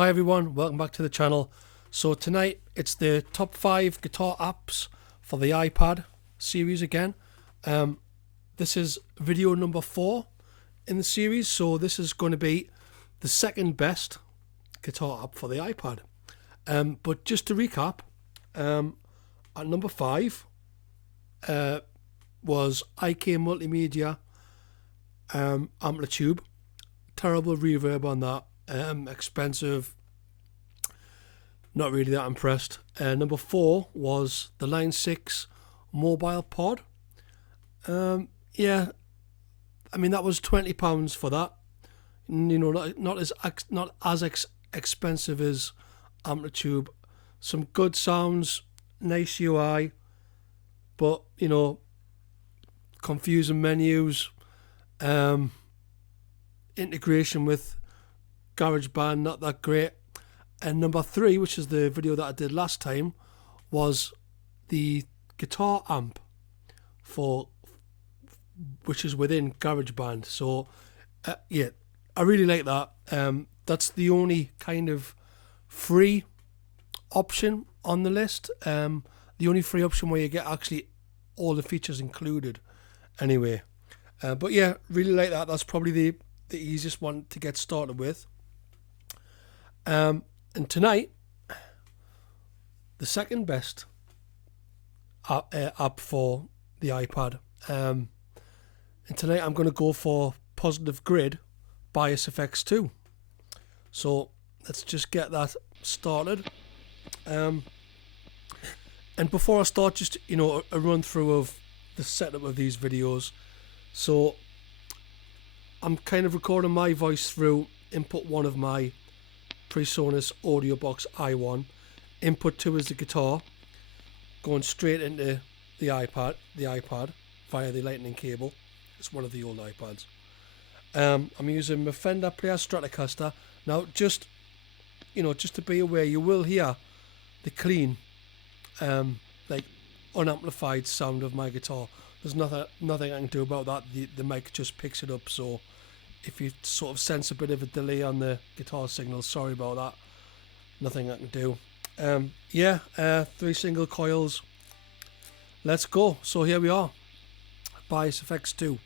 Hi everyone, welcome back to the channel. So tonight it's the top 5 guitar apps for the iPad series again. This is video number 4 in the series, so this is going to be the second best guitar app for the iPad. But just to recap, at number 5 was IK Multimedia Amplitube. Terrible reverb on that. Expensive, not really that impressed. Number 4 was the Line6 Mobile POD. Yeah, I mean that was £20 for that. You know, not as expensive as Amplitube. Some good sounds, nice UI, but you know, confusing menus. Integration with Garageband, not that great. And number 3, which is the video that I did last time, was the guitar amp which is within Garageband. So yeah, I really like that. That's the only kind of free option on the list. The only free option where you get actually all the features included anyway. But yeah, really like that. That's probably the easiest one to get started with. And tonight, the second best app for the iPad. And tonight I'm going to go for Positive Grid by SFX2. So let's just get that started. And before I start, just a run through of the setup of these videos. So I'm kind of recording my voice through input 1 of my PreSonus Audio Box i1. Input 2 is the guitar, going straight into the iPad via the lightning cable. It's one of the old iPads. I'm using my Fender Player Stratocaster. Now, just to be aware, you will hear the clean, like unamplified sound of my guitar. There's nothing I can do about that. The mic just picks it up. So if you sort of sense a bit of a delay on the guitar signal, sorry about that. Nothing I can do. 3 single coils. Let's go. So here we are. By SFX2.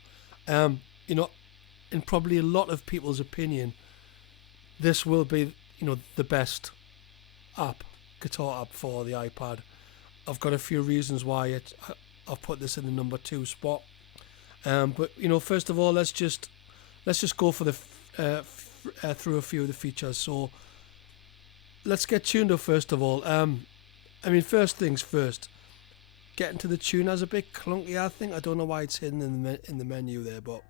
In probably a lot of people's opinion, this will be the best guitar app for the iPad. I've got a few reasons why I've put this in the number 2 spot. But first of all, let's just go for the through a few of the features. So let's get tuned up first of all. First things first. Getting to the tuner's a bit clunky, I think. I don't know why it's hidden in the menu there, but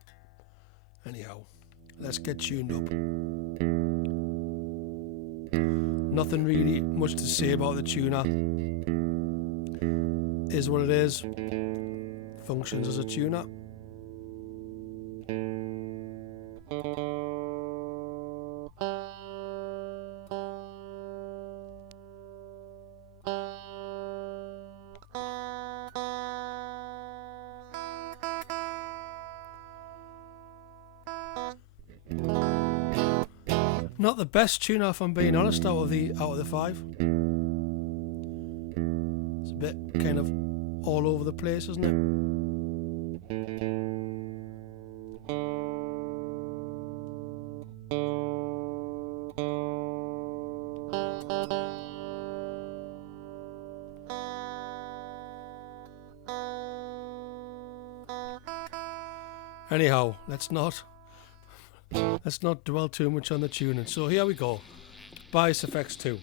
anyhow, let's get tuned up. Nothing really much to say about the tuner. Is what it is. Functions as a tuner. Not the best tuner, if I'm being honest, out of the 5. It's a bit kind of all over the place, isn't it? Anyhow, let's not dwell too much on the tuning. So here we go, by SFX2.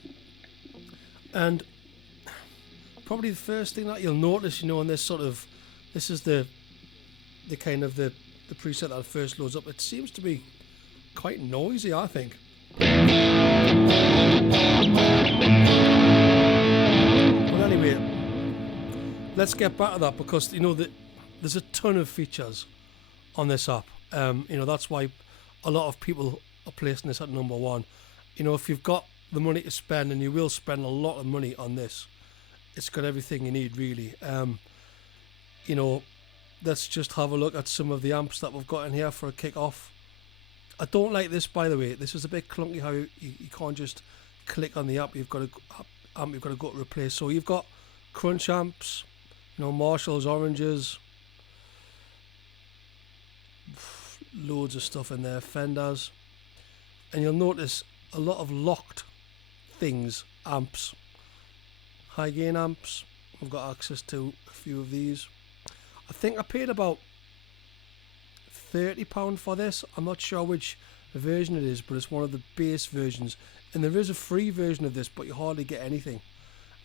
And probably the first thing that you'll notice, on this is the kind of the preset that first loads up. It seems to be quite noisy, I think. But anyway, let's get back to that, because there's a ton of features on this app. That's why a lot of people are placing this at number 1. If you've got the money to spend, and you will spend a lot of money on this, it's got everything you need, really. Let's just have a look at some of the amps that we've got in here for a kick off. I don't like this, by the way. This is a bit clunky how you can't just click on the app. You've got to go to replace. So you've got crunch amps, you know, Marshalls, oranges, loads of stuff in there, Fenders, and you'll notice a lot of locked things, amps, high gain amps. We've got access to a few of these. I think I paid about £30 for this. I'm not sure which version it is, but it's one of the base versions, and there is a free version of this, but you hardly get anything.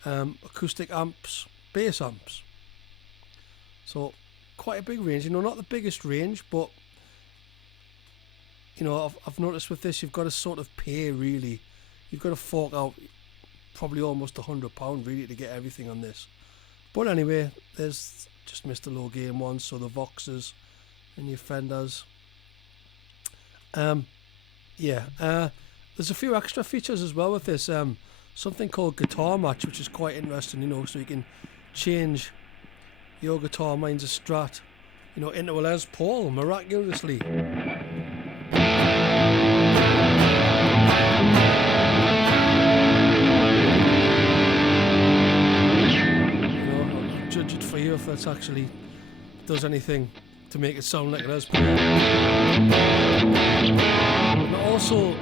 Acoustic amps, bass amps, so quite a big range. You know, not the biggest range, but you know, I've noticed with this you've got to sort of pay, really. You've got to fork out probably almost £100 really to get everything on this. But anyway, there's just Mr. Low Gain ones, so the Voxes and your Fenders. There's a few extra features as well with this. Something called Guitar Match, which is quite interesting, you know, so you can change your guitar. Mine's a Strat, you know, into a Les Paul miraculously. Judge it for you if that's actually does anything to make it sound like it has. And also,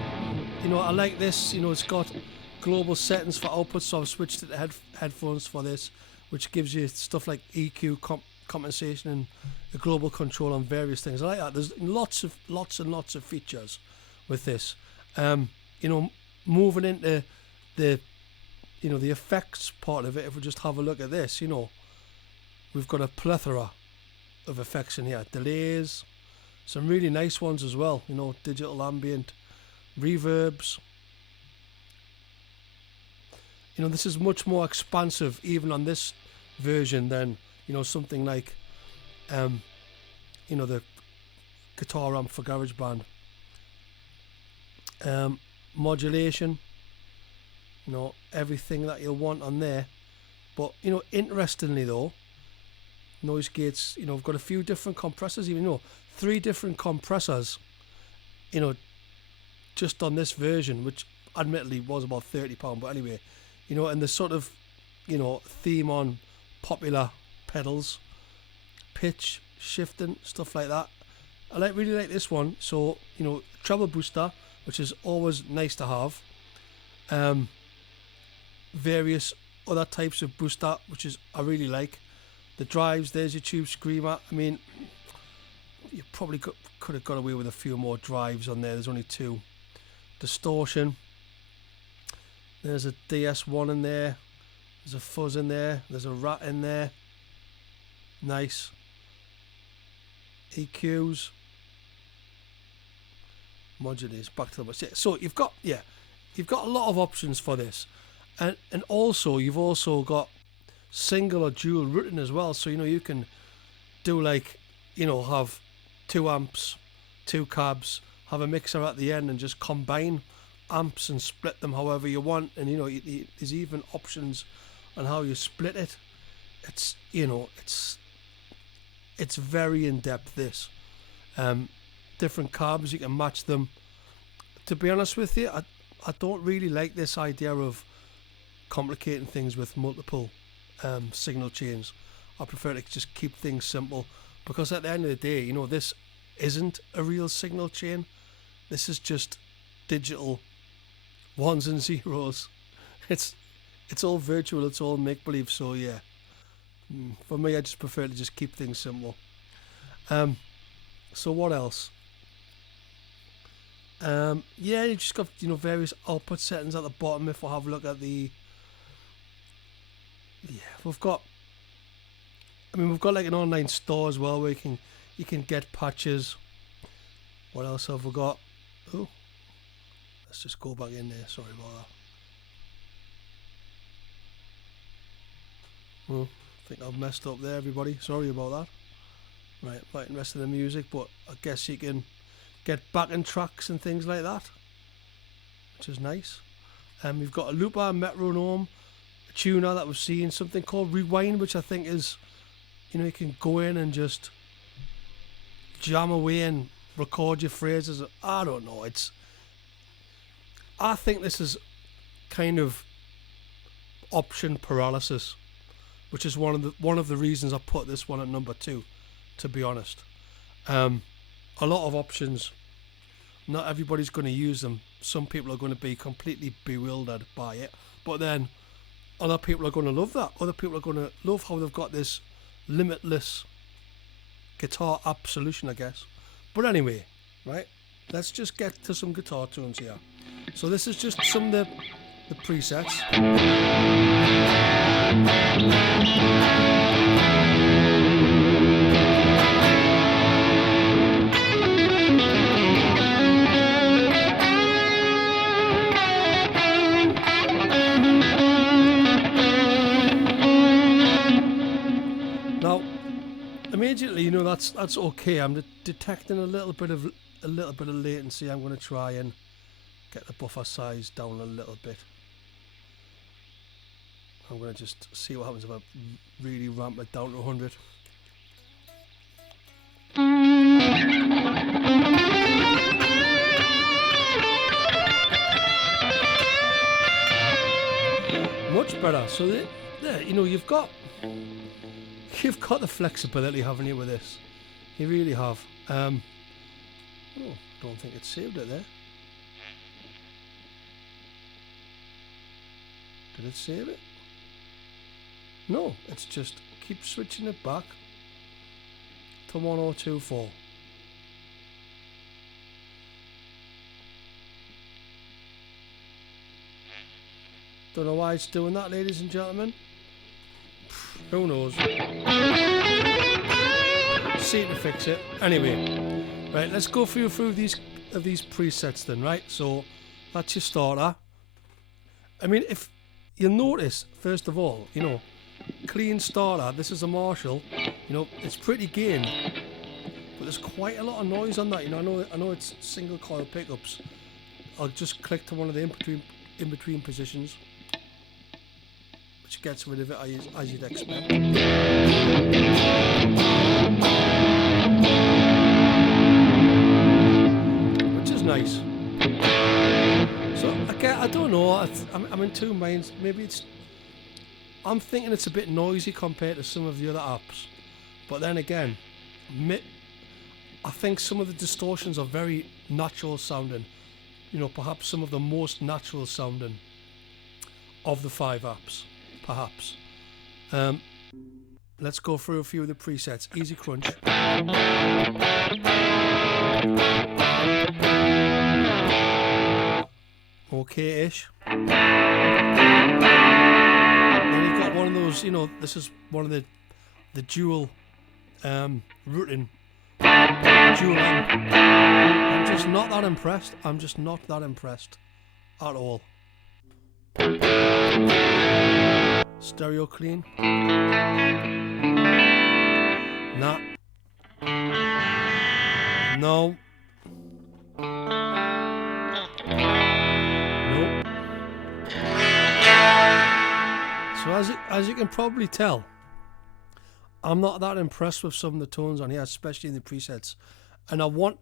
you know, I like this, you know, it's got global settings for output, so I've switched it to headphones for this, which gives you stuff like EQ, compensation, and a global control on various things. I like that. There's lots and lots of features with this. You know, moving into the, you know, the effects part of it, if we just have a look at this, you know, we've got a plethora of effects in here. Delays, some really nice ones as well, you know, digital ambient, reverbs. You know, this is much more expansive even on this version than, you know, something like you know, the guitar amp for Garageband. Modulation, you know, everything that you'll want on there. But, you know, interestingly though, noise gates, you know, we've got a few different compressors, even, you know, 3 different compressors, you know, just on this version, which admittedly was about £30, but anyway, you know, and the sort of, you know, theme on popular pedals, pitch, shifting, stuff like that. I really like this one. So, you know, treble booster, which is always nice to have. Various other types of booster, which is I really like. The drives, there's your tube screamer. I mean, you probably could have got away with a few more drives on there. There's only 2. Distortion. There's a DS1 in there. There's a fuzz in there. There's a rat in there. Nice. EQs. Modulators. Back to the bus. Yeah, so you've got a lot of options for this, and also you've also got single or dual routing as well. So, you know, you can do, like, you know, have 2 amps, 2 cabs, have a mixer at the end, and just combine amps and split them however you want. And, you know, there's even options on how you split it. It's, you know, it's very in depth, this. Different cabs, you can match them. To be honest with you, I don't really like this idea of complicating things with multiple signal chains. I prefer to just keep things simple, because at the end of the day, you know, this isn't a real signal chain. This is just digital ones and zeros. It's all virtual, it's all make-believe. So yeah, for me, I just prefer to just keep things simple. So what else? Yeah, you just got, you know, various output settings at the bottom. If we have a look at the, yeah, we've got like an online store as well, where you can get patches. What else have we got? Oh, let's just go back in there. Sorry about that. Oh, I think I've messed up there, everybody. Sorry about that. Right, quite interested in the music, but I guess you can get backing tracks and things like that, which is nice. We've got a looper, metronome, a tuner that we've seen, something called rewind, which I think is, you know, you can go in and just jam away and record your phrases. I don't know. I think this is kind of option paralysis, which is one of the reasons I put this one at number 2. To be honest, a lot of options. Not everybody's going to use them. Some people are going to be completely bewildered by it, but then other people are going to love that. Other people are going to love how they've got this limitless guitar app solution, I guess. But anyway, right, let's just get to some guitar tunes here. So this is just some of the presets. Immediately, you know, that's okay. I'm detecting a little bit of latency. I'm going to try and get the buffer size down a little bit. I'm going to just see what happens if I really ramp it down to 100. Much better. So there, you know, you've got the flexibility, haven't you, with this? You really have. Oh, don't think it saved it there. Did it save it? No, it's just keep switching it back to 1024. Don't know why it's doing that, ladies and gentlemen. Who knows? See to fix it. Anyway, right, let's go through these presets then, right? So that's your starter. I mean, if you notice, first of all, you know, clean starter. This is a Marshall. You know, it's pretty gained, but there's quite a lot of noise on that. You know, I know it's single coil pickups. I'll just click to one of the in between positions, which gets rid of it as you'd expect. Which is nice. So again, I don't know. I'm in two minds. Maybe I'm thinking it's a bit noisy compared to some of the other apps. But then again, I think some of the distortions are very natural sounding. You know, perhaps some of the most natural sounding of the 5 apps. Perhaps. Let's go through a few of the presets. Easy crunch. Okay-ish. Then you've got one of those, you know, this is one of the dual routing. Dual amp. I'm just not that impressed. I'm just not that impressed at all. Stereo clean. Nah. No. Nope. So as you can probably tell, I'm not that impressed with some of the tones on here, especially in the presets. And I want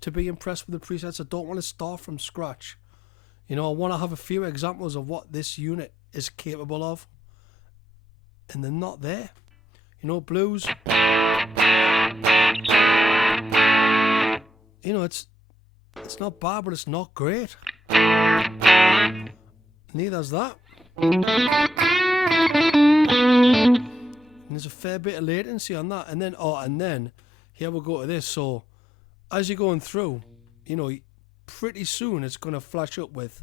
to be impressed with the presets. I don't want to start from scratch. You know, I want to have a few examples of what this unit is capable of. And they're not there. You know, blues. You know, it's not bad, but it's not great. Neither's that. And there's a fair bit of latency on that. And then here we go to this. So as you're going through, you know, pretty soon it's going to flash up with,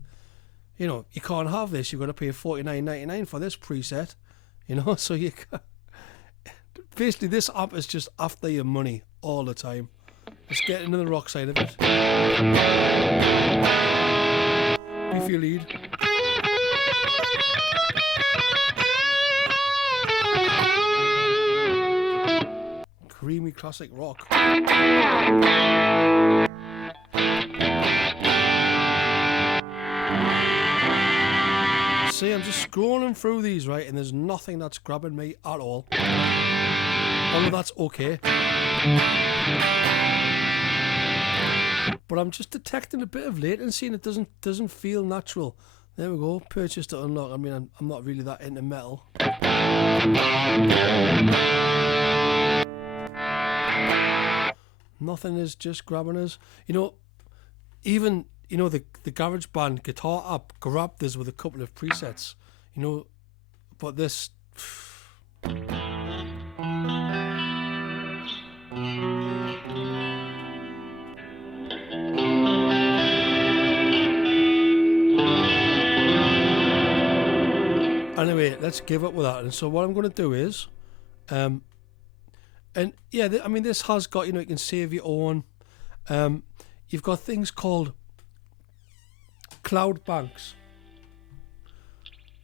you know, you can't have this. You've got to pay $49.99 for this preset. You know, so you basically this app is just after your money all the time. Let's get into the rock side of it. Beefy lead. Creamy classic rock. See, I'm just scrolling through these, right, and there's nothing that's grabbing me at all. Although that's okay. but I'm just detecting a bit of latency and it doesn't feel natural. There we go, purchase to unlock. I mean, I'm not really that into metal. Nothing is just grabbing us. You know, even, you know, the Garageband guitar app grabbed us with a couple of presets. You know, but this... Anyway, let's give up with that. And so what I'm going to do is, and yeah, I mean, this has got, you know, you can save your own. You've got things called cloud banks,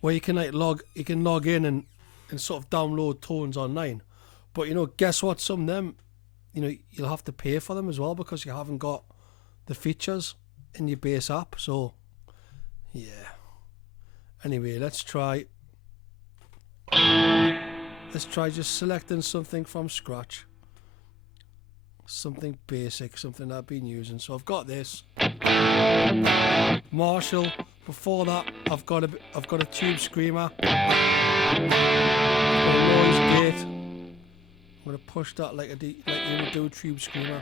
where you can like log in and sort of download tones online. But you know, guess what? Some of them, you know, you'll have to pay for them as well because you haven't got the features in your base app. So yeah. Anyway, let's try just selecting something from scratch, something basic, something that I've been using. So I've got this Marshall. Before that, I've got a tube screamer, I've got a noise gate. I'm gonna push that like you would do a tube screamer.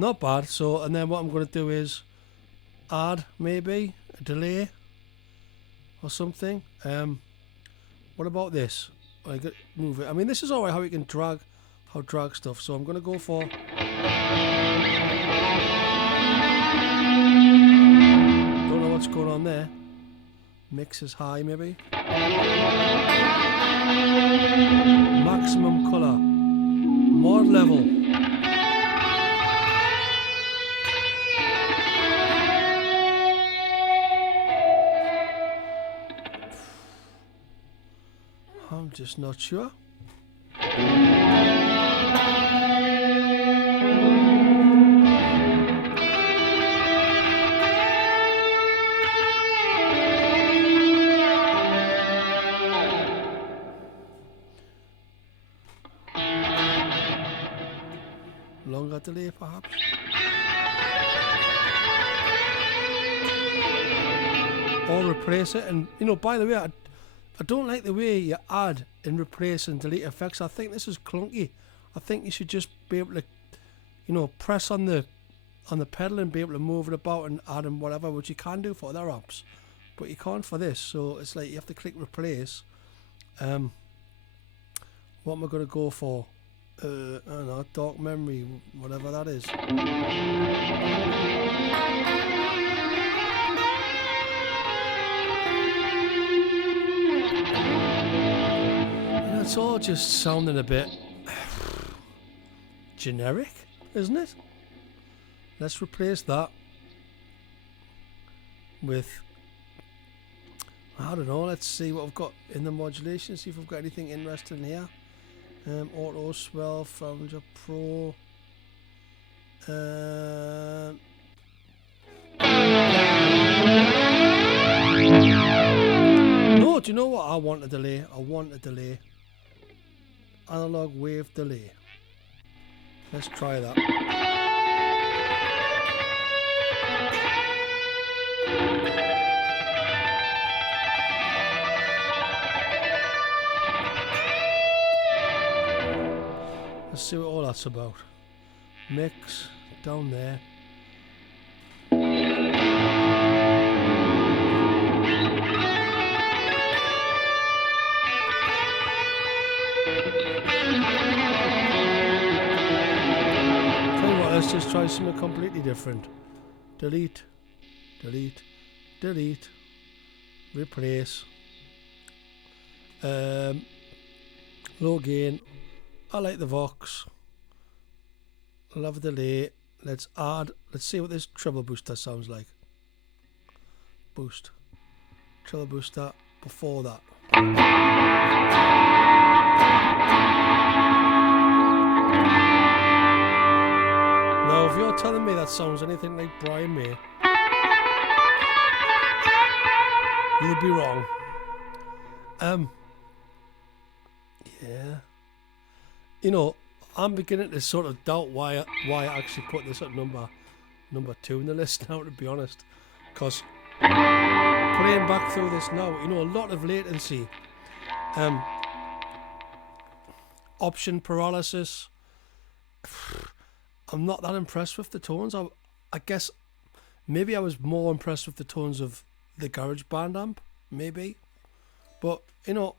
Not bad. So, and then what I'm going to do is add maybe a delay or something. What about this? I could move it. I mean, this is alright how you can drag stuff. So I'm going to go for... Don't know what's going on there. Mix is high maybe. Maximum color. Mod level. I'm just not sure. Longer delay perhaps. Or replace it. And you know, by the way, I don't like the way you add and replace and delete effects. I think this is clunky. I think you should just be able to, you know, press on the pedal and be able to move it about and add and whatever, which you can do for other apps, but you can't for this. So it's like you have to click replace. What am I going to go for? I don't know, dark memory, whatever that is. It's all just sounding a bit generic, isn't it? Let's replace that with, I don't know, let's see what I've got in the modulation, see if we've got anything interesting here. Auto swell, Flounder Pro. No, do you know what? I want a delay. Analog wave delay. Let's try that. Let's see what all that's about. Mix down there. Let's just try something completely different. Delete, delete, delete, replace. Low gain. I like the Vox. Love the delay. Let's add. Let's see what this treble booster sounds like. Boost. Treble booster before that. Now, if you're telling me that sounds anything like Brian May, you'd be wrong. Yeah. You know, I'm beginning to sort of doubt why I actually put this at number 2 in the list now, to be honest. Because playing back through this now, you know, a lot of latency, option paralysis. I'm not that impressed with the tones. I guess maybe I was more impressed with the tones of the Garageband amp, maybe. But, you know,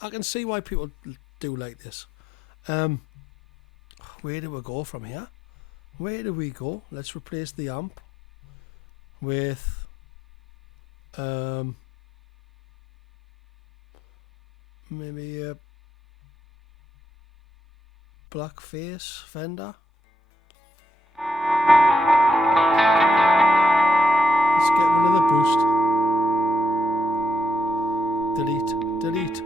I can see why people do like this. Where do we go from here? Where do we go? Let's replace the amp with maybe a black face Fender. Let's get rid of the boost. Delete.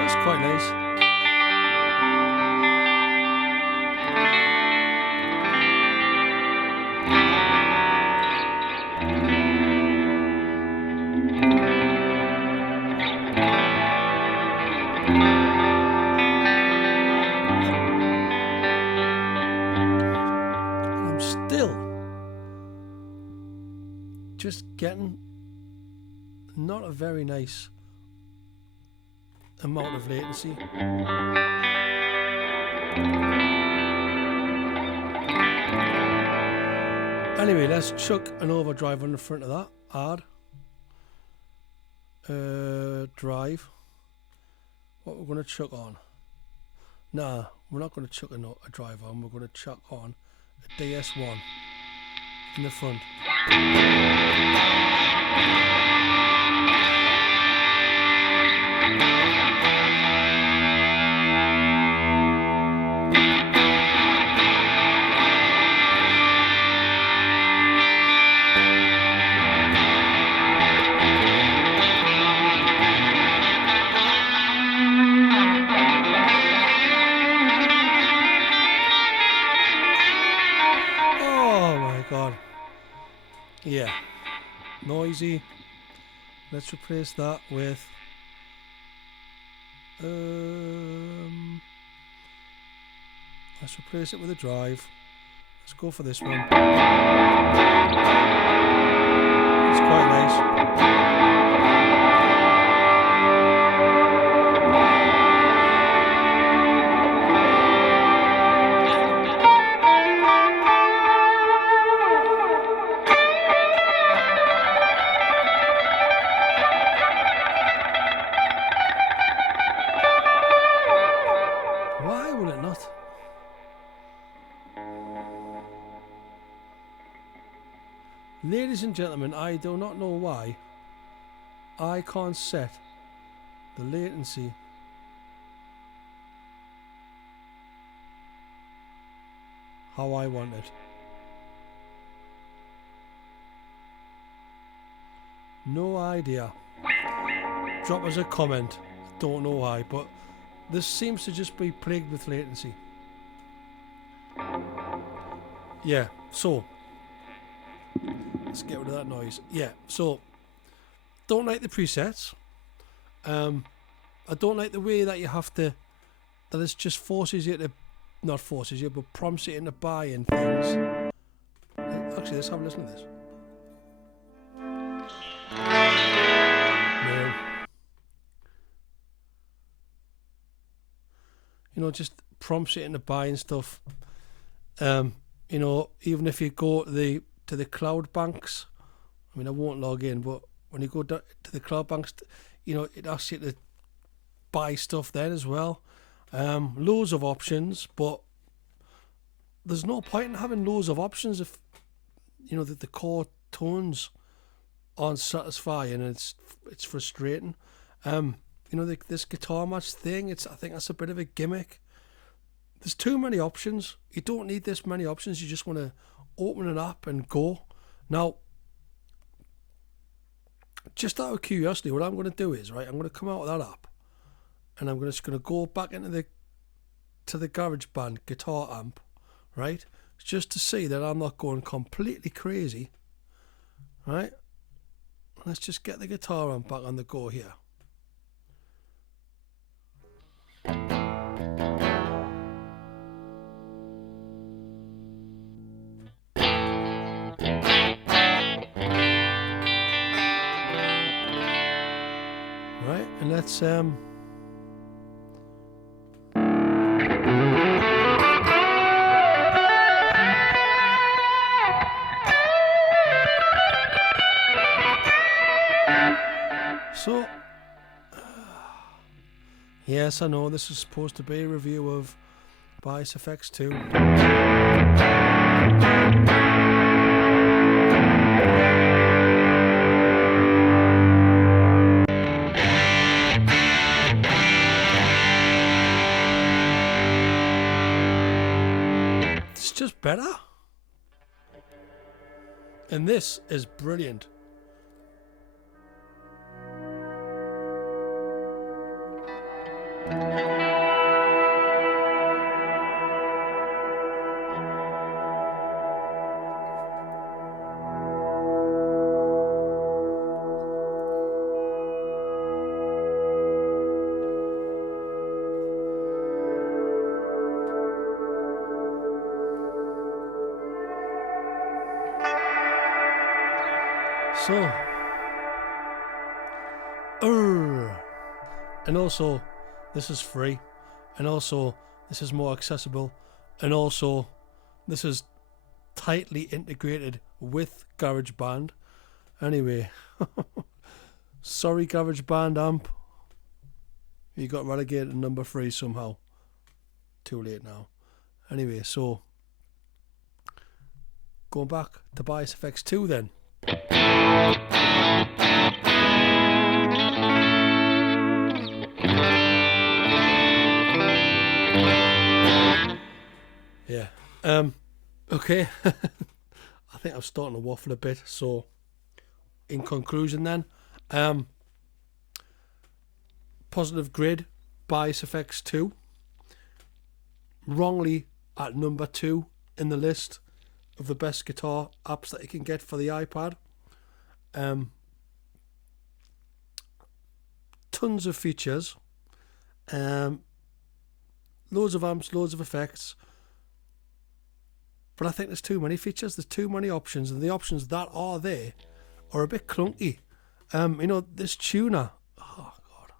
That's quite nice. I'm still just getting not a very nice amount of latency. Anyway, let's chuck an overdrive on the front of that. Add drive. What we're going to chuck on? Nah, we're not going to chuck a drive on. We're going to chuck on a DS1 in the front. God. Yeah. Noisy. Let's replace that with let's replace it with a drive. Let's go for this one. It's quite nice. Why will it not? Ladies and gentlemen, I do not know why I can't set the latency how I want it. No idea. Drop us a comment. Don't know why, but this seems to just be plagued with latency. Yeah, so let's get rid of that noise. Yeah, so don't like the presets. I don't like the way that you have to, that it just forces you to, not forces you, but prompts you into buying things. Actually, let's have a listen to this. No. You know, just prompts you into buying stuff. You know, even if you go to the cloud banks, I mean, I won't log in, but when you go to the cloud banks, you know, it asks you to buy stuff then as well. Loads of options, but there's no point in having loads of options if, you know, the core tones aren't satisfying, and it's frustrating. You know, this guitar match thing, I think that's a bit of a gimmick. There's too many options. You don't need this many options. You just want to open an app and go. Now, just out of curiosity, what I'm going to do is, right, I'm going to come out of that app and I'm just going to go back into the Garageband guitar amp, right, just to see that I'm not going completely crazy, right? Let's just get the guitar amp back on the go here. Right, and let's so yes, I know this is supposed to be a review of Bias FX 2. It's just better. And this is brilliant. So, and also this is free, and also this is more accessible, and also this is tightly integrated with Garageband. Anyway, sorry Garageband amp, you got relegated to number 3 somehow. Too late now. Anyway, so going back to Bias FX 2 then. Yeah. Okay. I think I'm starting to waffle a bit. So, in conclusion, then, Positive Grid, Bias FX 2, wrongly at number 2 in the list of the best guitar apps that you can get for the iPad. Tons of features, loads of amps, loads of effects, but I think there's too many features, there's too many options, and the options that are there are a bit clunky. You know, this tuner, oh god,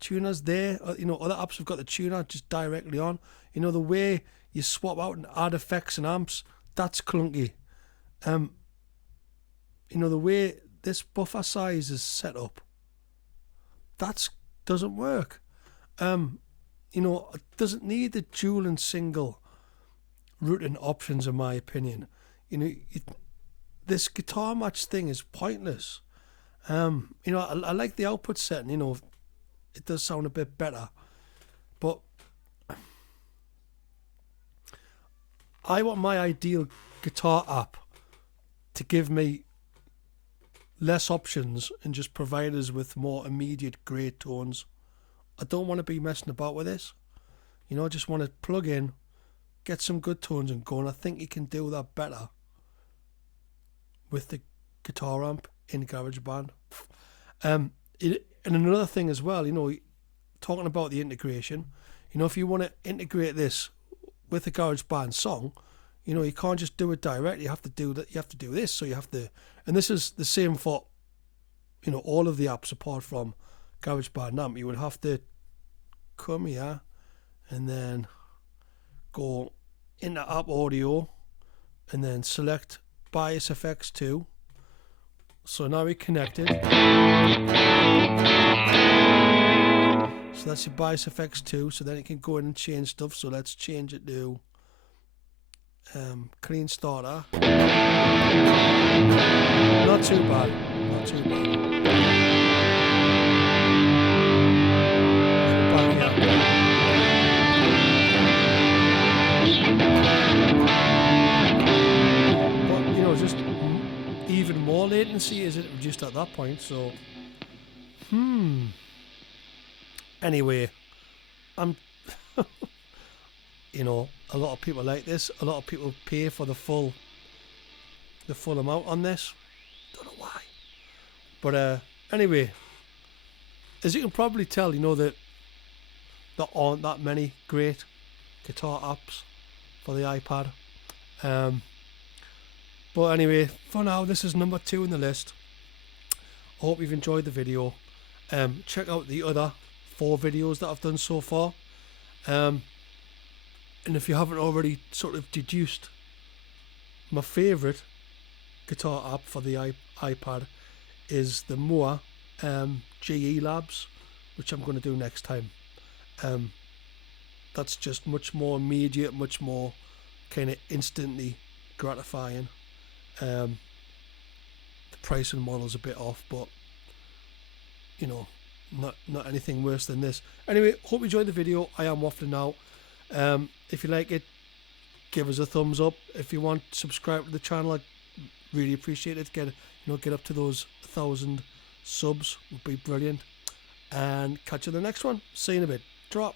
tuner's there. You know, other apps have got the tuner just directly on. You know, the way you swap out and add effects and amps, that's clunky. You know, the way this buffer size is set up, that doesn't work. You know, it doesn't need the dual and single routing options, in my opinion. You know, this guitar match thing is pointless. You know, I like the output setting. You know, it does sound a bit better, but I want my ideal guitar app to give me less options and just provide us with more immediate great tones. I don't want to be messing about with this. You know, I just want to plug in, get some good tones and go, and I think you can do that better with the guitar amp in GarageBand. And another thing as well, you know, talking about the integration, you know, if you want to integrate this with a GarageBand song, you know, you can't just do it directly. You have to do that. You have to do this. So you have to, and this is the same for, you know, all of the apps apart from GarageBand amp. You would have to come here and then go into app audio and then select Bias FX 2. So now we're connected. So that's your Bias FX 2. So then you can go in and change stuff. So let's change it to clean starter. Not too bad. Not too bad. Back here. But you know, just even more latency is it just at that point. So anyway, I'm you know, a lot of people like this. A lot of people pay for the full amount on this. Don't know why. But anyway, as you can probably tell, you know that there aren't that many great guitar apps for the iPad. But anyway, for now, this is number 2 in the list. I hope you've enjoyed the video. Check out the other 4 videos that I've done so far. And if you haven't already sort of deduced, my favourite guitar app for the iPad is the Moa GE Labs, which I'm going to do next time. That's just much more immediate, much more kind of instantly gratifying. The pricing model's a bit off, but you know, not anything worse than this. Anyway, hope you enjoyed the video. I am waffling out. If you like it, give us a thumbs up. If you want, subscribe to the channel. I'd really appreciate it. Get up to those 1,000 subs would be brilliant. And catch you in the next one. See you in a bit. Drop.